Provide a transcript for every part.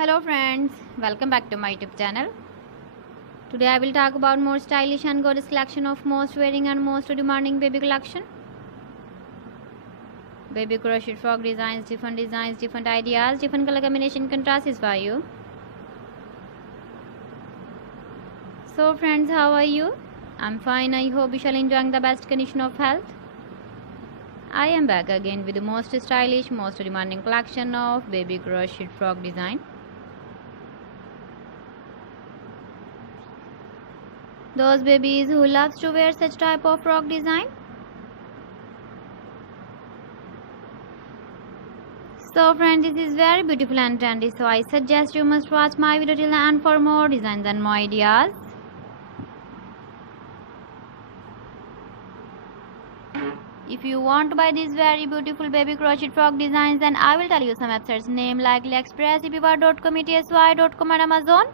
Hello friends, welcome back to my YouTube channel. Today I will talk about more stylish and gorgeous collection of most wearing and most demanding baby collection. Baby crochet frock designs, different ideas, different color combination contrasts for you. So friends, how are you? I'm fine. I hope you shall enjoying the best condition of health. I am back again with the most stylish, most demanding collection of baby crochet frock design. Those babies who loves to wear such type of frock design. So friends, this is very beautiful and trendy, so I suggest you must watch my video till the end for more designs and more ideas. If you want to buy these very beautiful baby crochet frock designs, then I will tell you some websites name like AliExpress, eBay.com, ETSY.com and Amazon.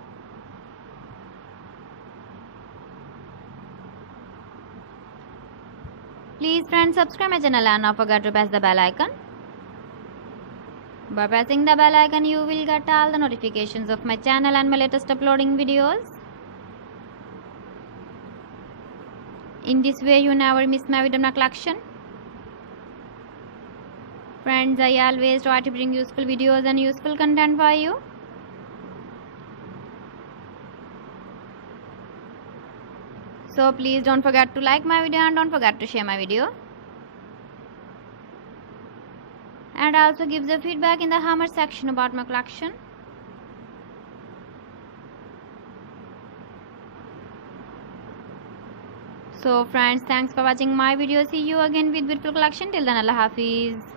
Please friends, subscribe my channel and not forget to press the bell icon. By pressing the bell icon, you will get all the notifications of my channel and my latest uploading videos. In this way, you never miss my video collection. Friends, I always try to bring useful videos and useful content for you. So please don't forget to like my video and don't forget to share my video. And also give the feedback in the comment section about my collection. So friends, thanks for watching my video. See you again with beautiful collection. Till then, Allah Hafiz.